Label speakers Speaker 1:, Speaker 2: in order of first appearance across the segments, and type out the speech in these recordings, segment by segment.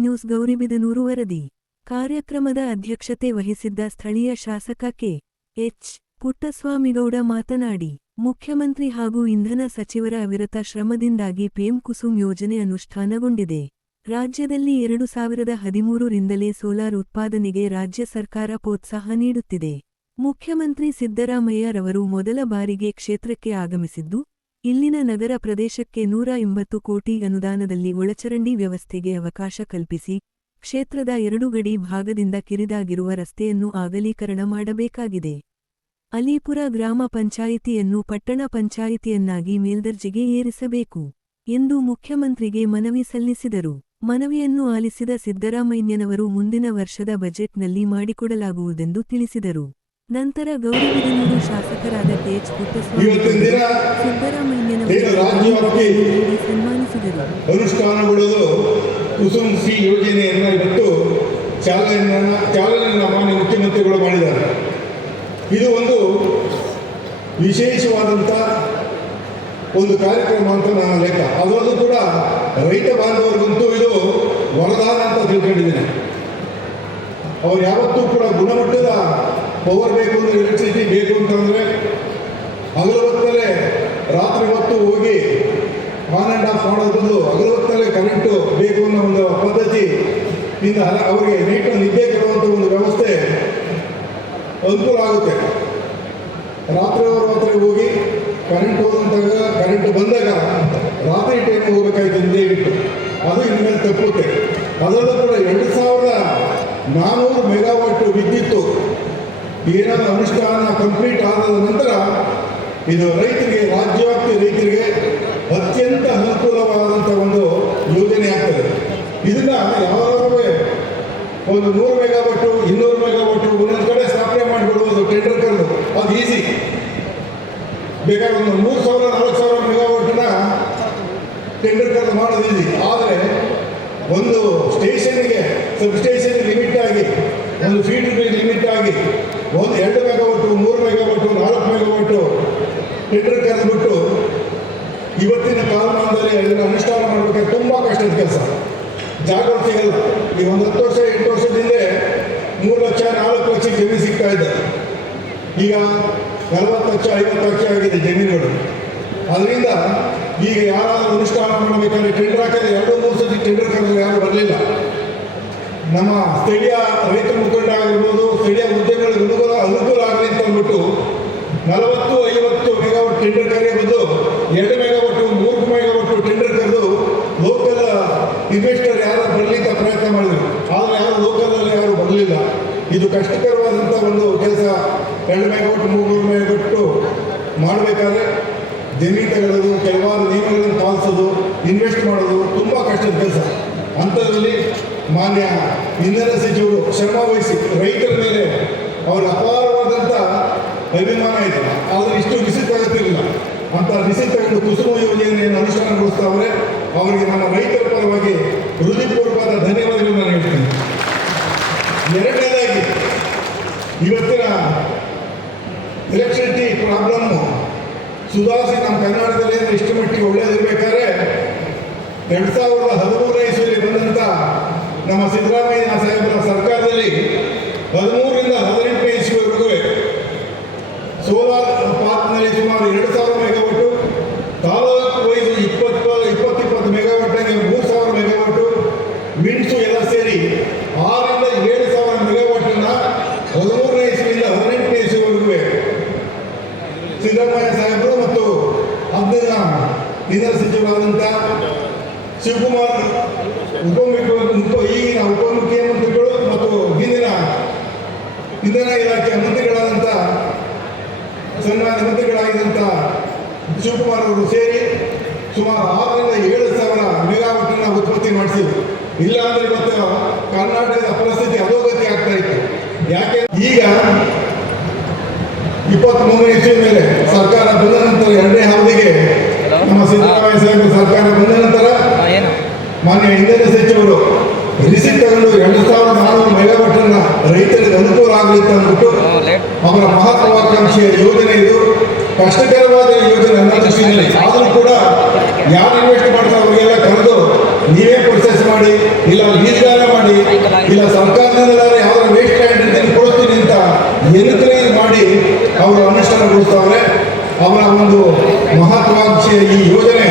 Speaker 1: News Gauribidanur ವರದಿ. ಕಾರ್ಯಕ್ರಮದ ಅಧ್ಯಕ್ಷತೆ ವಹಿಸಿದ್ದ ಸ್ಥಳೀಯ ಶಾಸಕ ಕೆ. ಎಚ್. ಪುಟ್ಟಸ್ವಾಮಿಗೌಡ ಮಾತನಾಡಿ, ಮುಖ್ಯಮಂತ್ರಿ ಹಾಗೂ ಇಂಧನ ಸಚಿವರ ಅವಿರತ ಶ್ರಮದಿಂದಾಗಿ ಪಿಎಂ ಕುಸುಮ್ ಯೋಜನೆ ಅನುಷ್ಠಾನಗೊಂಡಿದೆ. ರಾಜ್ಯದಲ್ಲಿ ಎರಡು ಸಾವಿರದ ಹದಿಮೂರರಿಂದಲೇ ಸೋಲಾರ್ ಉತ್ಪಾದನೆಗೆ ರಾಜ್ಯ ಸರ್ಕಾರ ಪ್ರೋತ್ಸಾಹ ನೀಡುತ್ತಿದೆ. ಮುಖ್ಯಮಂತ್ರಿ ಸಿದ್ದರಾಮಯ್ಯರವರು ಮೊದಲ ಬಾರಿಗೆ ಕ್ಷೇತ್ರಕ್ಕೆ ಆಗಮಿಸಿದ್ದು ಇಲ್ಲಿನ ನಗರ ಪ್ರದೇಶಕ್ಕೆ ನೂರ ಎಂಬತ್ತು ಕೋಟಿ ಅನುದಾನದಲ್ಲಿ ಒಳಚರಂಡಿ ವ್ಯವಸ್ಥೆಗೆ ಅವಕಾಶ ಕಲ್ಪಿಸಿ, ಕ್ಷೇತ್ರದ ಎರಡು ಗಡಿ ಭಾಗದಿಂದ ಕಿರಿದಾಗಿರುವ ರಸ್ತೆಯನ್ನು ಅಗಲೀಕರಣ ಮಾಡಬೇಕಾಗಿದೆ. ಅಲಿಪುರ ಗ್ರಾಮ ಪಂಚಾಯಿತಿಯನ್ನು ಪಟ್ಟಣ ಪಂಚಾಯಿತಿಯನ್ನಾಗಿ ಮೇಲ್ದರ್ಜೆಗೆ ಏರಿಸಬೇಕು ಎಂದು ಮುಖ್ಯಮಂತ್ರಿಗೆ ಮನವಿ ಸಲ್ಲಿಸಿದರು. ಮನವಿಯನ್ನು ಆಲಿಸಿದ ಸಿದ್ದರಾಮಯ್ಯನವರು ಮುಂದಿನ ವರ್ಷದ ಬಜೆಟ್ನಲ್ಲಿ ಮಾಡಿಕೊಡಲಾಗುವುದೆಂದು ತಿಳಿಸಿದರು. ನಂತರ ಗೌರವಿದನೂರು ಶಾಸಕರಾದ ತೇಜ್ ಪುಟ್ಟಸ್ವಾಮಿ ಸಿದ್ದರಾಮಯ್ಯನವರು ಸನ್ಮಾನಿಸಿದರು.
Speaker 2: ಅನುಷ್ಠಾನಗೊಳ್ಳಲು ಕುಸುಮ್ ಸಿ ಯೋಜನೆಯನ್ನು ಇವತ್ತು ಚಾಲನೆಯನ್ನು ಚಾಲನೆಯನ್ನು ಮಾನ್ಯ ಮುಖ್ಯಮಂತ್ರಿಗಳು ಮಾಡಿದ್ದಾರೆ. ಇದು ಒಂದು ವಿಶೇಷವಾದಂಥ ಒಂದು ಕಾರ್ಯಕ್ರಮ ಅಂತ ನನ್ನ ಲೆಕ್ಕ. ಅದರಲ್ಲೂ ಕೂಡ ರೈತ ಬಾಂಧವರಿಗಂತೂ ಇದು ವರದಾನ ಅಂತ ತಿಳ್ಕೊಂಡಿದ್ದೇನೆ. ಅವ್ರು ಯಾವತ್ತೂ ಕೂಡ ಗುಣಮಟ್ಟದ ಪವರ್ ಬೇಕು ಅಂದರೆ ಎಲೆಕ್ಟ್ರಿಸಿಟಿ ಬೇಕು ಅಂತಂದರೆ ಹಗಲು ಹೊತ್ತಲ್ಲೇ ರಾತ್ರಿ ಹೊತ್ತು ಹೋಗಿ ಆನ್ ಆ್ಯಂಡ್ ಆಫ್ ಮಾಡೋದ್ರಲ್ಲೂ ಬದಲು ಹಗಲು ಹೊತ್ತಲ್ಲೇ ಕರೆಂಟು ಬೇಕು ಅನ್ನೋ ಒಂದು ಪದ್ಧತಿ ಇಂದ ಅವರಿಗೆ ನೀಟು ನಿದ್ದೆ ಕೊಡುವಂಥ ಒಂದು ವ್ಯವಸ್ಥೆ ಅನುಕೂಲ ಆಗುತ್ತೆ. ರಾತ್ರಿ ಅವರ ರಾತ್ರಿ ಹೋಗಿ ಕರೆಂಟ್ ಹೋದಂತಾಗ ಕರೆಂಟ್ ಬಂದಾಗ ರಾತ್ರಿ ಟೈಮ್ ಹೋಗ್ಬೇಕಾಯ್ತು ನಿದ್ದೆ ಇಟ್ಟು ಅದು ಇನ್ಮೇಲೆ ತಪ್ಪುತ್ತೆ. ಅದರಲ್ಲೂ ಕೂಡ ಎರಡು ಸಾವಿರದ ನಾನ್ನೂರು ಏನಾದ ಅನುಷ್ಠಾನ ಕಂಪ್ಲೀಟ್ ಆದ ನಂತರ ಇದು ರೈತರಿಗೆ, ರಾಜ್ಯವ್ಯಾಪ್ತಿ ರೈತರಿಗೆ ಅತ್ಯಂತ ಅನುಕೂಲವಾದಂಥ ಒಂದು ಯೋಜನೆ ಆಗ್ತದೆ. ಇದನ್ನ ಯಾವಾಗಲೂ ಒಂದು ನೂರು ಮೆಗಾವಟ್ಟು ಇನ್ನೂರು ಮೆಗಾವಟ್ಟು ಒಂದೊಂದು ಕಡೆ ಸ್ಥಾಪನೆ ಮಾಡಿಬಿಡುವುದು ಟೆಂಡರ್ ಕರೆದು ಅದು ಈಸಿ ಬೇಕಾದ್ರೆ ಒಂದು ಮೂರು ಸಾವಿರ ನಾಲ್ಕು ಸಾವಿರ ಮೆಗಾವಟ್ಟನ್ನ ಟೆಂಡರ್ ಕರೆದು ಮಾಡೋದು ಈಸಿ ಆದರೆ ಒಂದು ಸ್ಟೇಷನ್ಗೆ ಸಬ್ ಸ್ಟೇಷನ್ ಲಿಮಿಟ್ ಆಗಿ, ಒಂದು ಫೀಡ್ ಲಿಮಿಟ್ ಆಗಿ ಒಂದು ಎರಡು ಮೆಗಾವಟ್ಟು ಮೂರು ಮೆಗಾವಟ್ಟು ನಾಲ್ಕು ಮೆಗಾವಟ್ಟು ಟೆಂಡರ್ ಕರೆದ್ಬಿಟ್ಟು ಇವತ್ತಿನ ಕಾಲಮಾನದಲ್ಲಿ ಅದನ್ನು ಅನುಷ್ಠಾನ ಮಾಡಬೇಕಾದ್ರೆ ತುಂಬ ಕಷ್ಟದ ಕೆಲಸ. ಜಾಗೃತಿ ಸಿಗಲ್ಲ ಈ ಒಂದು ಹತ್ತು ವರ್ಷ, ಎಂಟು ವರ್ಷದಿಂದ ಮೂರು ಲಕ್ಷ, ನಾಲ್ಕು ಲಕ್ಷ ಜಮೀನು ಸಿಗ್ತಾ ಇದ್ದ. ಈಗ ನಲವತ್ತು ಲಕ್ಷ, ಐವತ್ತು ಲಕ್ಷ ಆಗಿದೆ ಜಮೀನುಗಳು. ಅದರಿಂದ ಈಗ ಯಾರಾದರೂ ಅನುಷ್ಠಾನ ಮಾಡಬೇಕಾದ್ರೆ ಟೆಂಡರ್ ಹಾಕಿದ್ರೆ ಎರಡು, ಮೂರು ಸತಿ ಟೆಂಡರ್ ಕರೆದ್ರೆ ಯಾರು ಬರಲಿಲ್ಲ. ನಮ್ಮ ಸ್ಥಳೀಯ ರೈತ ಮುಖಂಡ ಆಗಿರ್ಬೋದು ಸ್ಥಳೀಯ ಉದ್ಯಮಗಳಿಗೆ ಅನುಕೂಲ ಅನುಕೂಲ ಆಗಲಿ ಅಂತ ಅಂದ್ಬಿಟ್ಟು ನಲವತ್ತು ಐವತ್ತು ಮೆಗಾವಟ್ ಟೆಂಡರ್ ಕರೆಯ ಬದಲು ಎರಡು ಮೆಗಾವಟ್ಟು ಮೂರು ಮೆಗಾವಟ್ಟು ಟೆಂಡರ್ ಕರೆದು ಲೋಕಲ್ ಇನ್ವೆಸ್ಟರ್ ಯಾರು ಬರಲಿಕ್ಕೆ ಪ್ರಯತ್ನ ಮಾಡಿದರು. ಆದರೆ ಯಾರು ಲೋಕಲಲ್ಲಿ ಯಾರು ಬರಲಿಲ್ಲ. ಇದು ಕಷ್ಟಕರವಾದಂಥ ಒಂದು ಕೆಲಸ. ಎರಡು ಮೆಗಾವಟ್ ಮೂರು ಮೆಗಾವಟ್ಟು ಮಾಡಬೇಕಾದ್ರೆ ಜಮೀನು ತಗೊಳ್ಳೋದು ಕೆಲವಾರು ನಿಯಮಗಳನ್ನು ಪಾಲಿಸೋದು ಇನ್ವೆಸ್ಟ್ ಮಾಡೋದು ತುಂಬ ಕಷ್ಟದ ಕೆಲಸ. ಅಂಥದ್ರಲ್ಲಿ ಮಾನ್ಯ ಇಂಧನ ಸಚಿವರು ಶ್ರಮ ವಹಿಸಿ ರೈತರ ಮೇಲೆ ಅವರ ಅಪಾರವಾದಂಥ ಅಭಿಮಾನ ಇದೆ. ಆದರೆ ಇಷ್ಟು ಅಂತ ಬಿಸಿ ತಗೊಂಡು ಕುಸುಮ ಯೋಜನೆಯನ್ನು ಅನುಷ್ಠಾನಗೊಳಿಸ್ತಾವ್ರೆ ಅವರಿಗೆ ನನ್ನ ರೈತರ ಪರವಾಗಿ ಹೃದಯಪೂರ್ವಕವಾದ ಧನ್ಯವಾದಗಳನ್ನು ನಾನು ಹೇಳ್ತೀನಿ. ಎರಡನೇದಾಗಿ, ಇವತ್ತಿನ ಎಲೆಕ್ಟ್ರಿಸಿಟಿ ಪ್ರಾಬ್ಲಮ್ಮು ಸುಧಾರಿಸಿ ನಮ್ಮ ಕರ್ನಾಟಕದಲ್ಲಿ ಇಷ್ಟು ಮಟ್ಟಿಗೆ ಒಳ್ಳೆಯದಿರ್ಬೇಕಾದ್ರೆ, ಎರಡು ಸಾವಿರದ ಹದಿಮೂರನೇ ಇಸ್ವಿಯಲ್ಲಿ ಬಂದಂಥ ನಮ್ಮ ಸಿದ್ದರಾಮಯ್ಯ ಸಾಹೇಬರ ಸರ್ಕಾರದಲ್ಲಿ ಹದಿಮೂರರಿಂದ ಹದಿನೆಂಟನೇ ಇಸ್ವಿವರೆಗೂ ಸೋಲಾರ್ ಪಾರ್ಕ್ನಲ್ಲಿ ಸುಮಾರು ಎರಡು ಸಾವಿರ ಮೆಗಾವಟ್ಟು ತಾಲೂಕು ವೈಸ್ ಇಪ್ಪತ್ತು ಇಪ್ಪತ್ತು ಇಪ್ಪತ್ತು ಮೆಗಾವಟ್ಟಾಗಿ ಮೂರು ಸಾವಿರ ಮೆಗಾವಟ್ಟು ಮಿಂಟ್ಸು ಎಲ್ಲ ಸೇರಿ ಆರರಿಂದ ಏಳು ಸಾವಿರ ಮೆಗಾವಟ್ಟನ್ನು ಹದಿಮೂರನೇ ಇಸ್ವಿಯಿಂದ ಹದಿನೆಂಟನೇ ಇಸ್ವಿವರೆಗೂ ಸಿದ್ದರಾಮಯ್ಯ ಸಾಹೇಬರು ಮತ್ತು ಅದನ್ನ ಇಂಧನ ಸಚಿವರಾದಂಥ ಶಿವಕುಮಾರ್ ಉಪಮುಖ್ಯ ಉಪ ಈಗಿನ ಉಪಮುಖ್ಯಮಂತ್ರಿಗಳು ಮತ್ತು ಹಿಂದಿನ ಇಂಧನ ಇಲಾಖೆ ಮಂತ್ರಿಗಳಾದಂಥ ಸನ್ಮಾನ್ಯ ಮಂತ್ರಿಗಳಾಗಿದ್ದಂಥ ಶಿವಕುಮಾರ್ ಅವರು ಸೇರಿ ಸುಮಾರು ಆರರಿಂದ ಏಳು ಸಾವಿರ ಮೆಗಾವಟ್ಟನ್ನು ಉತ್ಪತ್ತಿ ಮಾಡಿಸಿದ್ರು. ಇಲ್ಲಾಂದ್ರೆ ಇವತ್ತು ಕರ್ನಾಟಕದ ಪರಿಸ್ಥಿತಿ ಅಧೋಗತಿ ಆಗ್ತಾ ಇತ್ತು. ಯಾಕೆ? ಈಗ ಇಪ್ಪತ್ತ್ಮೂರನೇ ಇಸ್ವಿ ಮೇಲೆ ಸರ್ಕಾರ ಬಂದ ನಂತರ ಎರಡನೇ ಅವಧಿಗೆ ನಮ್ಮ ಸಿದ್ದರಾಮಯ್ಯ ಸಾಹೇಬ್ ಸರ್ಕಾರ ಬಂದ ನಂತರ ಮಾನ್ಯ ಇಂಧನ ಸಚಿವರು ರಿಸಿಟ್ ತಗೊಂಡು ಎರಡು ಸಾವಿರದ ನಾನ್ನೂರು ಮೆಗಾವಾಟ್ ಅನ್ನ ರೈತರಿಗೆ ಅನುಕೂಲ ಆಗಲಿ ಅಂತ ಅಂದ್ಬಿಟ್ಟು ಅವರ ಮಹತ್ವಾಕಾಂಕ್ಷೆಯ ಯೋಜನೆ ಇದು. ಕಷ್ಟಕರವಾದ ಯೋಜನೆ ಆದರೂ ಕೂಡ ಯಾರು ಇನ್ವೆಸ್ಟ್ ಮಾಡ್ತಾರೆ ಅವರಿಗೆಲ್ಲ ಕರೆದು ನೀವೇ ಪ್ರೊಸೆಸ್ ಮಾಡಿ ಇಲ್ಲ ಲೀಸ್ಗಾರ ಇಲ್ಲ ಸರ್ಕಾರದಿಂದ ಯಾವ್ದಾರ ವೇಸ್ಟ್ ಲ್ಯಾಂಡ್ ಇದ್ದೀನಿ ಕೊಡ್ತೀನಿ ಅಂತ ಎನ್ಕ್ವೈರಿ ಮಾಡಿ ಅವರು ಅನುಷ್ಠಾನಗೊಳಿಸ್ತಾವ್ರೆ ಅವರ ಒಂದು ಮಹತ್ವಾಕಾಂಕ್ಷೆಯ ಈ ಯೋಜನೆ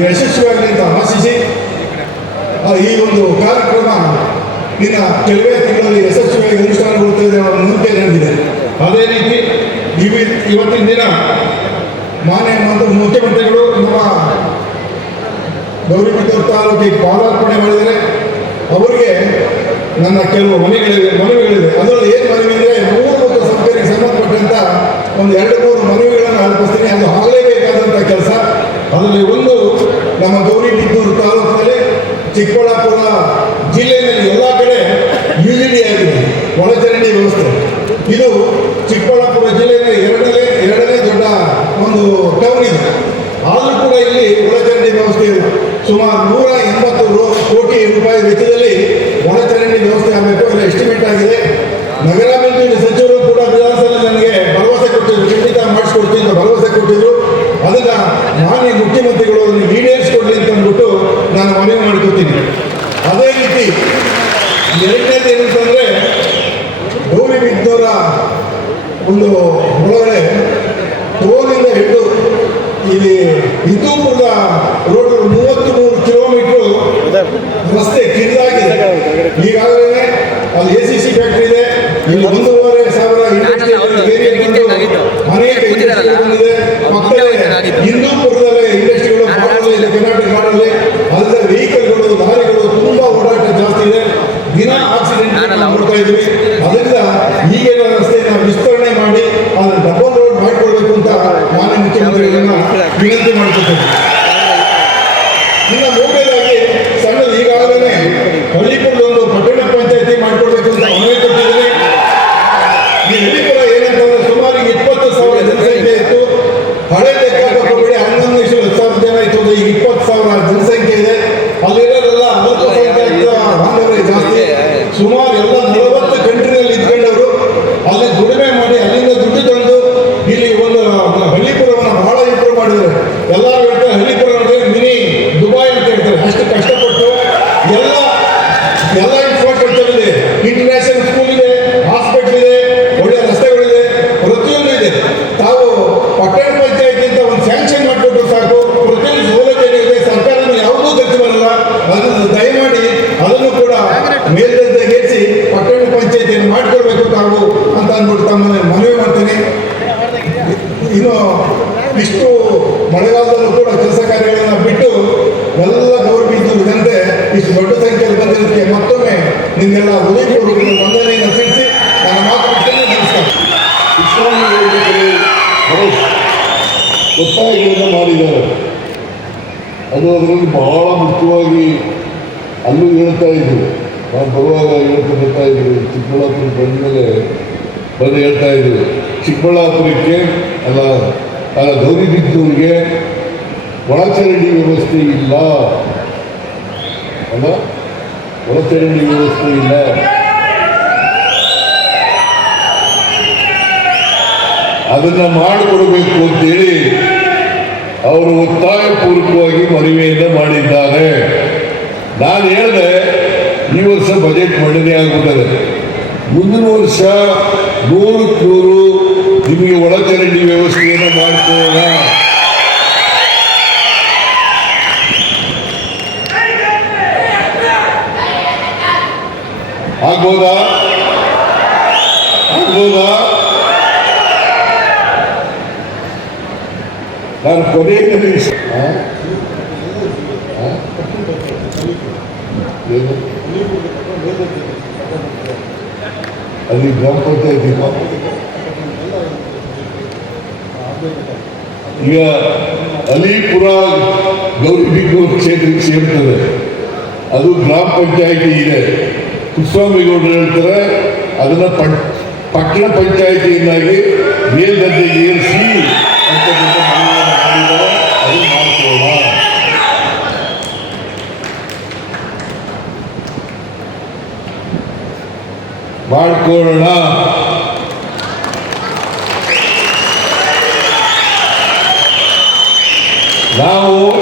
Speaker 2: ಯಶಸ್ವಿಯಾಗಲಿ ಅಂತ ಆಶಿಸಿ ಈ ಒಂದು ಕಾರ್ಯಕ್ರಮ ಇನ್ನು ಕೆಲವೇ ತಿಂಗಳಲ್ಲಿ ಯಶಸ್ವಿಯಾಗಿ ಅನುಷ್ಠಾನಗೊಳ್ಳುತ್ತದೆ ಅವರ ನಂಬಿಕೆ ನಡೆದಿದೆ ಅದೇ ರೀತಿ ಇವಿ ಇವತ್ತಿನ ದಿನ ಮಾನ್ಯ ಮುಖ್ಯಮಂತ್ರಿಗಳು ನಮ್ಮ ಗೌರಿಬಿದೂರು ತಾಲೂಕಿಗೆ ಪಾದಾರ್ಪಣೆ ಮಾಡಿದರೆ ಅವರಿಗೆ ನನ್ನ ಕೆಲವು ಮನೆಗಳಿವೆ ಮನವಿಗಳಿವೆ ಅದರಲ್ಲಿ ಏನು ಮನವಿ ಅಂದರೆ ಮೂರು ಮತ್ತು ಸಂಸ್ಥೆಗೆ ಸಂಬಂಧಪಟ್ಟಂತ ಒಂದು ಎರಡು, ಮೂರು ಮನವಿಗಳನ್ನು ಅರ್ಪಿಸ್ತೀನಿ. ಅದು ಆಗಲೇಬೇಕಾದಂಥ ಕೆಲಸ. ಅದರಲ್ಲಿ ಒಂದು, ನಮ್ಮ ಗೌರಿ ಟಿಪ್ಪೂರು ತಾಲೂಕಿನಲ್ಲಿ ಚಿಕ್ಕಬಳ್ಳಾಪುರ ಜಿಲ್ಲೆಯಲ್ಲಿ ಎಲ್ಲ ಕಡೆ ಯು ಜಿ ಆಗಿದೆ. ಒಳಚರಂಡಿ ವ್ಯವಸ್ಥೆ. ಇದು ಚಿಕ್ಕಬಳ್ಳಾಪುರ ಜಿಲ್ಲೆಯಲ್ಲಿ ಎರಡನೇ ಎರಡನೇ ದೊಡ್ಡ ಒಂದು ಟೌನ್ ಇದೆ. ಆದರೂ ಕೂಡ ಇಲ್ಲಿ ಒಳಚರಂಡಿ ವ್ಯವಸ್ಥೆ ಇದೆ. ಸುಮಾರು ನೂರ ಎಂಬತ್ತು ಕೋಟಿ ರೂಪಾಯಿ ವೆಚ್ಚದಲ್ಲಿ ಒಳಚರಂಡಿ ವ್ಯವಸ್ಥೆ ಆಗಬೇಕು ಎಲ್ಲ ಎಸ್ಟಿಮೇಟ್ ಆಗಿದೆ. ನಗರಾಭಿವೃದ್ಧಿ ಸಚಿವರು ಕೂಡ ವಿಧಾನಸಭೆ ನನಗೆ ಭರವಸೆ ಕೊಟ್ಟಿದ್ರು, ಖಂಡಿತ ಮಾಡಿಸ್ಕೊಡ್ತೀನಿ ಅಂತ ಭರವಸೆ ಕೊಟ್ಟಿದ್ರು. ಅದನ್ನ ಮಾನ್ಯ ಮುಖ್ಯಮಂತ್ರಿಗಳು ಅದನ್ನು ಈಡೇರಿಸಿಕೊಡ್ಲಿ ಅಂತ ಅಂದ್ಬಿಟ್ಟು ನಾನು ಮನವಿ ಮಾಡ್ಕೊತೀನಿ ಅದೇ ರೀತಿ ಎರಡನೇದು ಏನಂತಂದ್ರೆ ಗೌರಿ ಬಿದ್ದವರ ಒಂದು ಒಳಗಡೆ ಟೋಲಿಂದ ಹಿಡಿದು ಇಲ್ಲಿ ಹಿಂದೂಪುರದ ರೋಡ್ ಮೂವತ್ತು ಮೂರು ಕಿಲೋಮೀಟರ್ ರಸ್ತೆ ಕಿರಿದಾಗಿದೆ ಈಗಾಗಲೇ ಅಲ್ಲಿ ಎ ಸಿ ಸಿ ಫ್ಯಾಕ್ಟ್ರಿ ಇದೆ ಇಲ್ಲಿ ಒಂದೂವರೆ ಸಾವಿರ ಹಿಂದೂಪುರದಲ್ಲೇ ಇಂಡಸ್ಟ್ರಿಗಳು ಇದೆ ಕರ್ನಾಟಕ ನಾಡಲ್ಲಿ ಅಲ್ಲದೆ ವೆಹಿಕಲ್ಗಳು ಲಾರಿಗಳು ತುಂಬಾ ಓಡಾಟ ಜಾಸ್ತಿ ಇದೆ. ದಿನ ಆಕ್ಸಿಡೆಂಟ್ ನೋಡ್ತಾ ಇದ್ವಿ ಅದರಿಂದ ಈಗಿನ ರಸ್ತೆಯನ್ನು ವಿಸ್ತರಣೆ ಮಾಡಿ ಅದನ್ನು ಡಬಲ್ ರೋಡ್ ಮಾಡಿಕೊಳ್ಬೇಕು ಅಂತ ಮಾನ್ಯ ಮುಖ್ಯಮಂತ್ರಿಗಳನ್ನ ವಿನಂತಿ ಮಾಡ್ಕೊಳ್ತೇನೆ ಇನ್ನು ಮೂರನೇದಾಗಿ ಸಣ್ಣದು ಈಗಾಗಲೇ ಹಳ್ಳಿಪುರದ ಒಂದು ಪಟ್ಟಣ ಪಂಚಾಯತಿ ಮಾಡ್ಕೊಳ್ಬೇಕು ಅಂತ ಮನವಿ ಕೊಟ್ಟಿದ್ದೀನಿ ಈ ಹಳ್ಳಿಪುರ ಏನಂತಂದ್ರೆ ಸುಮಾರು ಇಪ್ಪತ್ತು ಸಾವಿರ ಜನಸಂಖ್ಯೆ ಇತ್ತು ಹಳೆ ಲೆಕ್ಕಾಪಡಿ ಹನ್ನೊಂದು ಇಷ್ಟು ಹತ್ತು ಸಾವಿರ ಜನ ಇತ್ತು ಅಂದ್ರೆ ಈಗ ಇಪ್ಪತ್ತು ಸಾವಿರ ಜನಸಂಖ್ಯೆ ಇದೆ ಅಲ್ಲಿರೋರೆಲ್ಲ ಬಾಂಧವರೇ ಜಾಸ್ತಿ. ಸುಮಾರು ಎಲ್ಲ ನಲವತ್ತು ಕಂಟ್ರಿನಲ್ಲಿ ಇದ್ಕೊಂಡವರು ಅಲ್ಲಿ ದುಡಿಮೆ ಮಾಡಿ ಅಲ್ಲಿಂದ ದುಡ್ಡು ತಂದು ಇಲ್ಲಿ ಒಂದು ಹಳ್ಳಿಪುರವನ್ನು ಬಹಳ ಇಂಪ್ರೂವ್ ಮಾಡಿದ್ರು ಎಲ್ಲರೂ ಹೇಳ್ತಾರೆ ಹಳ್ಳಿಪುರ ಅಂದ್ರೆ ಮಿನಿ ದುಬಾಯ್ ಅಂತ ಹೇಳ್ತಾರೆ. ಅಷ್ಟು ಕಷ್ಟಪಟ್ಟು ಎಲ್ಲ ಎಲ್ಲ ಇನ್ಫ್ರಾಸ್ಟ್ರಕ್ಚರ್ ಇದೆ ಇಂಟರ್ನ್ಯಾಷನಲ್ ಸ್ಕೂಲ್ ಇದೆ ಹಾಸ್ಪಿಟಲ್ ಇದೆ ಒಳ್ಳೆ ರಸ್ತೆಗಳಿದೆ ಪ್ರತಿಯೊಂದು ಇದೆ ತಾವು ಪಟ್ಟಣ ಪಂಚಾಯತ್ ಅಂತ ಒಂದು ಸ್ಯಾಂಕ್ಷನ್ ಮಾಡಿಕೊಟ್ರು ಸಾಕು ಪ್ರತಿಯೊಂದು ಸೌಲಭ್ಯ ಇದೆ ಸರ್ಕಾರನ ಯಾವುದೂ ಖರ್ಚು ಬರಲ್ಲ ಅದನ್ನು ದಯಮಾಡಿ ಅದನ್ನು ಕೂಡ ಮೇಲ್ದರ್ಜೆಗೇರಿಸಿ ಪಟ್ಟಣ ಪಂಚಾಯತಿಯನ್ನು ಮಾಡಿಕೊಡ್ಬೇಕು ತಾವು ಅಂತ ಅಂದ್ಬಿಟ್ಟು ತಮ್ಮ ಮನವಿ ಮಾಡ್ತೀನಿ ಇನ್ನು ಇಷ್ಟು ಮಳೆಗಾಲದಲ್ಲೂ ಕೂಡ ಕೆಲಸ ಕಾರ್ಯಗಳನ್ನು ಬಿಟ್ಟು ಎಲ್ಲ ಗೌರ್ಮೆಂಟ್ ಜನತೆ ಇಷ್ಟು ದೊಡ್ಡ ಸಂಖ್ಯೆಯಲ್ಲಿ ಬಂದಿರೋದಕ್ಕೆ ಮತ್ತೊಮ್ಮೆ ನಿಮ್ಮೆಲ್ಲ ಉದಯಪೂರ್ವಕರು ವಂದನೆಯನ್ನು ತಿಳಿಸಿ ನನ್ನ ಮಾತು ಮುಗಿಸ್ತೇನೆ. ನಮಸ್ಕಾರ
Speaker 3: ಇಸ್ಲಾಮಿಕರು ಹರೀಶ್ ಒತ್ತಾಯಗಳನ್ನು ಮಾಡಿದ್ದಾರೆ. ಅದು ಅದರಲ್ಲಿ ಬಹಳ ಮುಖ್ಯವಾಗಿ ಅಲ್ಲೂ ಹೇಳ್ತಾ ಇದ್ದರು ನಾವು ಬರುವಾಗ ಹೇಳ್ತಾ ಇದ್ರು ಚಿಕ್ಕಬಳ್ಳಾಪುರ ಬಂದ ಮೇಲೆ ಬಂದು ಹೇಳ್ತಾ ಇದ್ದೀವಿ ಚಿಕ್ಕಬಳ್ಳಾಪುರಕ್ಕೆ ಅಲ್ಲ ಅಲ್ಲ ಗೌರಿಬಿದ್ದೂರಿಗೆ ಒಳಚರಂಡಿ ವ್ಯವಸ್ಥೆ ಇಲ್ಲ. ಅಲ್ಲ? ಒಳಚರಂಡಿ ವ್ಯವಸ್ಥೆ ಇಲ್ಲ. ಅದನ್ನು ಮಾಡಿಕೊಡಬೇಕು ಅಂತೇಳಿ ಅವರು ಒತ್ತಾಯಪೂರ್ವಕವಾಗಿ ಮನವಿಯಿಂದ ಮಾಡಿದ್ದಾರೆ. ನಾನು ಹೇಳಿದೆ, ಈ ವರ್ಷ ಬಜೆಟ್ ಮಂಡನೆ ಆಗ್ಬಿಟ್ಟದೆ. ಮುಂದಿನ ವರ್ಷ ನೂರಕ್ಕೆ ನೂರು ನಿಮಗೆ ಒಳಚರಂಡಿ ವ್ಯವಸ್ಥೆಯನ್ನು ಮಾಡ್ಕೊಳ್ಳೋಣ ಆಗ್ಬೋದಾ ಆಗ್ಬೋದಾ ನಾನು ಕೊನೆಯಲ್ಲಿ ಆ? ಆ? ಏನು? ಅಲ್ಲಿ ಗ್ರಾಮ ಪಂಚಾಯತಿ ಈಗ ಅಲಿಪುರ ಗೌರಿಬಿದ್ದೂರು ಕ್ಷೇತ್ರಕ್ಕೆ ಸೇರ್ತದೆ. ಅದು ಗ್ರಾಮ ಪಂಚಾಯಿತಿ ಇದೆ. ಕುಸ್ವಾಮಿಗೌಡರು ಹೇಳ್ತಾರೆ, ಅದನ್ನ ಪಟ್, ಪಟ್ಟಣ ಪಂಚಾಯತಿಯನ್ನಾಗಿ ಮೇಲ್ದರ್ಜೆ ಏರಿಸಿ ಅದು ಮಾಡ್ಕೊಳ್ಳೋಣ. ಮಾಡ್ಕೊಳ್ಳೋಣ. ನಾವು